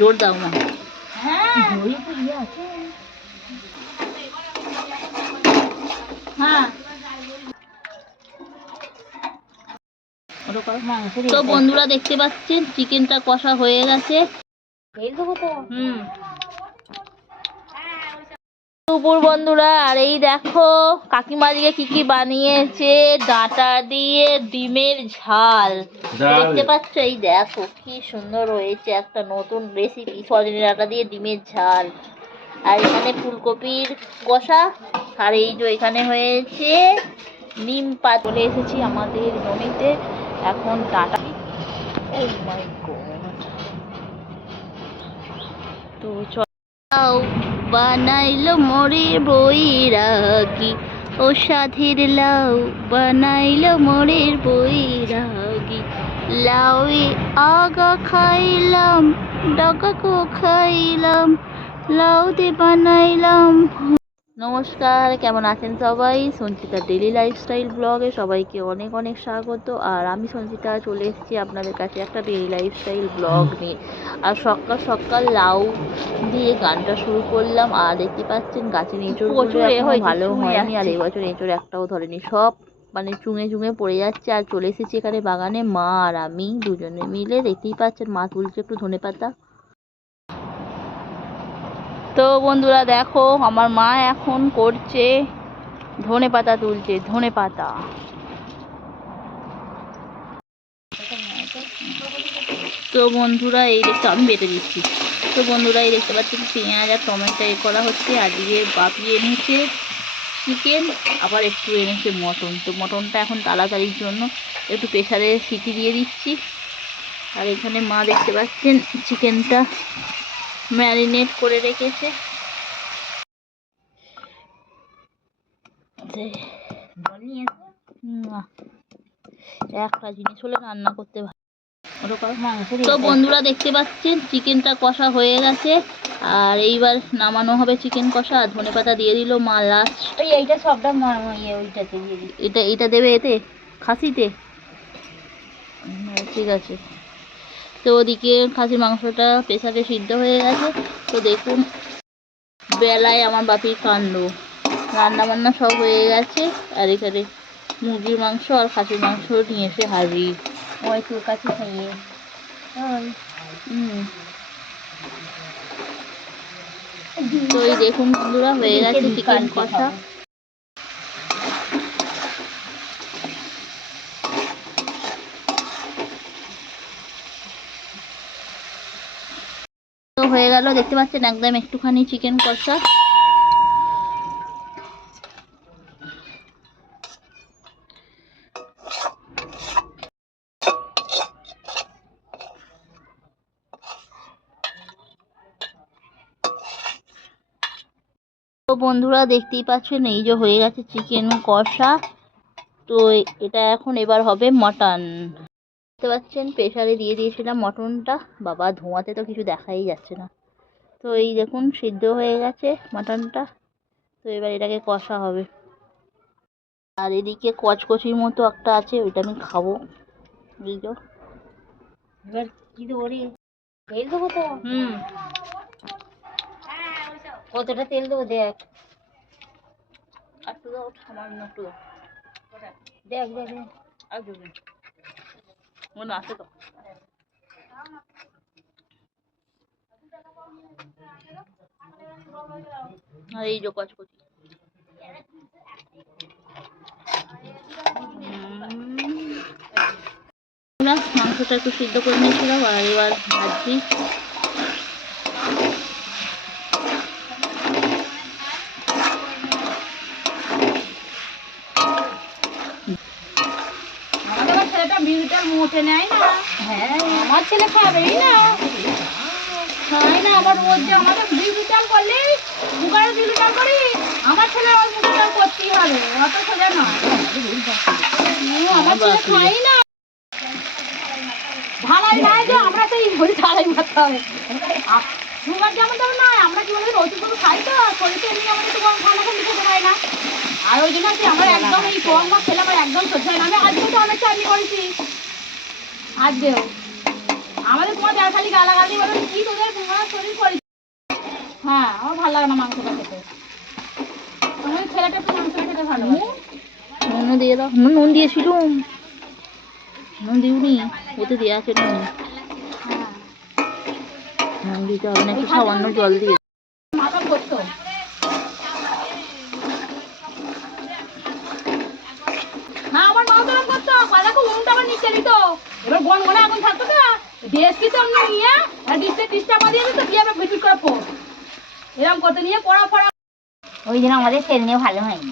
জোর দাও না। হ্যাঁ তো বন্ধুরা দেখতে পাচ্ছেন চিকেনটা কষা হয়ে গেছে। দুপুর বন্ধুরা, আর এই দেখো কাকিমা দিকে কি কি বানিয়েছে। ডাঁটা দিয়ে ডিমের ঝাল দেখতে পাচ্ছ, এই দেখো কি সুন্দর হয়েছে, একটা নতুন রেসিপি সজনে ডাঁটা দিয়ে ডিমের ঝাল। আর এখানে ফুলকপির কষা, আর এই যে এখানে হয়েছে নিম পাতা। চলে এসেছি আমাদের জমিতে এখন ডাঁটা। ও মাই গড। তো লাউ বানাইলো মোরে বৈরাগী, ও সাধের লাউ বানাইলো মোরের বৈরাগী। লাউয়ে আগা খাইলাম, ডাকাকো খাইলাম, লাউ দিয়ে বানাইলাম। নমস্কার, কেমন আছেন সবাই? সঞ্চিতা ডেলি লাইফস্টাইল ব্লগে সবাইকে অনেক অনেক স্বাগত। আর আমি সঞ্চিতা চলে এসেছি আপনাদের কাছে একটা ডেলি লাইফস্টাইল ব্লগ নিয়ে। আর সকাল সকাল লাউ দিয়ে গানটা শুরু করলাম। আর দেখতে পাচ্ছেন গাছের এঁচড়গুলো এখন ভালো হয়নি, আর এবছর এঁচড় একটাও ধরেনি, সব মানে চুঙে চুঙে পড়ে যাচ্ছে। আর চলে এসেছি এখানে বাগানে, মা আর আমি দুজনে মিলে। দেখতেই পাচ্ছেন মা তুলছে একটু ধনেপাতা। তো বন্ধুরা দেখো, আমার মা এখন করছে ধনেপাতা তুলছে, ধনেপাতা। তো বন্ধুরা এই দেখতে আমি বেটে দিচ্ছি। তো বন্ধুরা এই দেখতে পাচ্ছেন পেঁয়াজ আর টমেটো করা হচ্ছে। আর দিয়ে বাপিয়ে এনেছে চিকেন, আবার একটু এনেছে মটন। তো মটনটা এখন তাড়াতাড়ির জন্য একটু প্রেসারে সিটি দিয়ে দিচ্ছি। আর এখানে মা দেখতে পাচ্ছেন চিকেনটা ম্যারিনেট করে রেখেছে। একটা জিনিস হলে রান্না করতে ভালো। তো বন্ধুরা দেখতে পাচ্ছেন চিকেনটা কষা হয়ে গেছে, আর এইবার নামানো হবে চিকেন কষা। আর ধনেপাতা দিয়ে দিল মা লাস্ট। এইটা সবটা ওইটাতে দিয়ে দিই। এটা দেবে এতে, খাসিতে। ঠিক আছে। তো ওদিকে খাসির মাংসটা প্রেসারে সিদ্ধ হয়ে গেছে। তো দেখুন বেলায় আমার বাপির কাণ্ড, রান্না বান্না সব হয়ে গেছে। আর এখানে মুরগির মাংস আর খাসির মাংস নিয়ে এসে হাজির। ওই তোর কাছে খাইয়ে। তো এই দেখুন বন্ধুরা হয়ে গেছে চিকেন কষা। তো হয়ে গেল, দেখতে পাচ্ছেন একদম একটুখানি চিকেন কষা। তো বন্ধুরা দেখতেই পাচ্ছেন এই যে হয়ে গেছে চিকেন কষা। তো এটা এখন এবার হবে মটন। দেখতে পাচ্ছেন প্রেসারে দিয়ে দিয়েছিলাম মটনটা। বাবা ধোঁয়াতে তো কিছু দেখাই যাচ্ছে না। তো এই দেখুন সিদ্ধ হয়ে গেছে মটনটা। তো এবার এটাকে কষা হবে। আর এদিকে কচকচির মতো একটা আছে, ওইটা আমি খাবো। এই তো এবার কি দেবো রে? তেল দেবো তো। কতটা তেল দেবো দেখ। একটু দাও, সামান্য একটু দাও। দেখ দেখ দেখ, আর দেবেন মনে আছে তো। আর এই যে কচকচি মাংসটা একটু সিদ্ধ করে নিয়েছিলাম। আর এবার ভাজি। মুখে নেয় না। হ্যাঁ আমার ছেলে খাবেই না, খায় না। আবার রোজ যে আমাদের বিউটি করলে বুকারে বিউটি করি, আমার ছেলে ওই বিউটি করতেই হবে, অত সোজা না। আমার ছেলে খাই না। ঢালাই নাই যে আমরা তো এই ঘড়ি ঢালাই মারতে হবে। সুগার যেমন তেমন নয়, আমরা কি বলবো ওষুধগুলো খাই তো শরীরটা এমনি আমাদের তো গরম ঠান্ডা করে দিতে পারে না। আর ওই জন্য আমার একদম এই গরম খেলে আমার একদম সহ্য হয় না। আমি আজকে তো অনেক চাটনি করেছি, আজকেও আমাদের তোমার দেখ খালি গালাগালি বলো কি তোদের তোমার শরীর করি। হ্যাঁ আমার ভালো লাগে না মাংসটা খেতে। আমাদের ছেলেটা একটু মাংসটা খেতে ভালো নুন দিয়ে দাও, নুন দিয়েছিলুম, নুন দিউনি, ওতে দেওয়া আছে নুন। নুন দিতে হবে না, একটু সামান্য জল দিয়ে। মাথা করতো না আমার মা তো এরকম করতো পালাকে উনুনটা আবার নিচে দিত এবার গনগনে আগুন থাকতো তো দেশ কি তো অমনি নিয়ে আর ডিস্টা মারিয়ে দিত দিয়ে আবার ভিটভিট করে পড় এরকম করতে নিয়ে পড়া পড়া। ওই দিন আমাদের সেল নিয়ে ভালো হয়নি।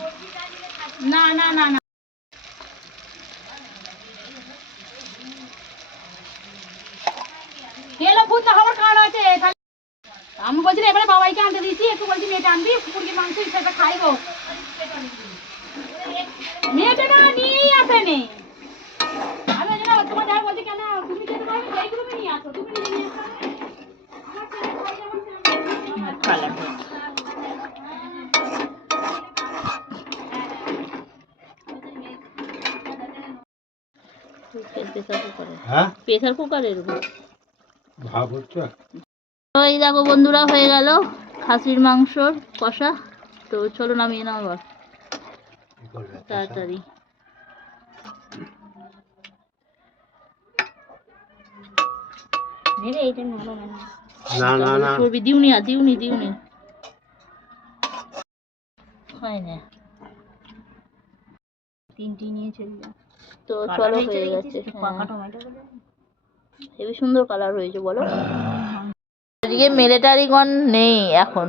না না না না তেল ভূত না হওয়ার কারণ আছে। আমি বলছি এবারে বাবাইকে আনতে দিয়েছি একটু বলছি মেয়েটা আনবি মুরগির মাংস হিসেবে খাইবো মেয়েটা না নিয়েই আসেনি। আমি ওই জন্য তোমার যাই বলছি কেন তুমি যেতে পারবে যেইগুলো নিয়ে আসো তুমি নিজে নিয়ে আসো। আমার ছেলে খাই যেমন কালার প্রেসার কুকারের উপর ভাব হচ্ছে। এই দেখো বন্ধুরা, হয়ে গেল খাসির মাংসর কষা। তো চলো নামিয়ে নাও আবার তাড়াতাড়ি। না না না করবি দিউনি আর দিউনি দিউনি হয় না, তিনটি নিয়ে চলে যা। তো চলো হয়ে গেছে, হেবি সুন্দর কালার হয়েছে বলো। আজকে মিলিটারিগণ নেই এখন,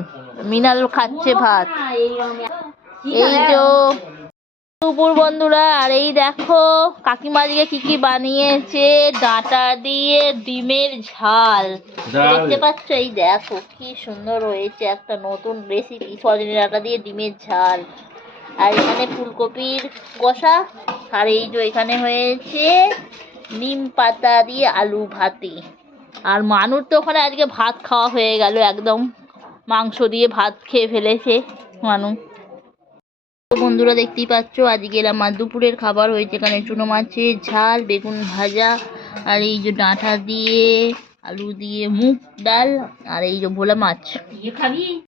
মিনাল খাচ্ছে ভাত। এই যে দুপুর বন্ধুরা, আর এই দেখো কাকিমা আজকে কি কি বানিয়েছে, ডাঁটা দিয়ে ডিমের ঝাল দেখতে পাচ্ছ। এই দেখো কি সুন্দর হয়েছে, একটা নতুন রেসিপি, সজনে ডাঁটা দিয়ে ডিমের ঝাল। আর এখানে ফুলকপির কষা, আর এই যে এখানে হয়েছে নিম পাতা দিয়ে আলু ভাতে। আর মানুর তো ওখানে আজকে ভাত খাওয়া হয়ে গেল, একদম মাংস দিয়ে ভাত খেয়ে ফেলেছে মানু। তো বন্ধুরা দেখতেই পাচ্ছ আজকে আমার দুপুরের খাবার হয়েছে এখানে চুনো মাছের ঝাল, বেগুন ভাজা, আর এই যে ডাঁটা দিয়ে আলু দিয়ে মুগ ডাল, আর এই যে ভোলা মাছ। খাবি?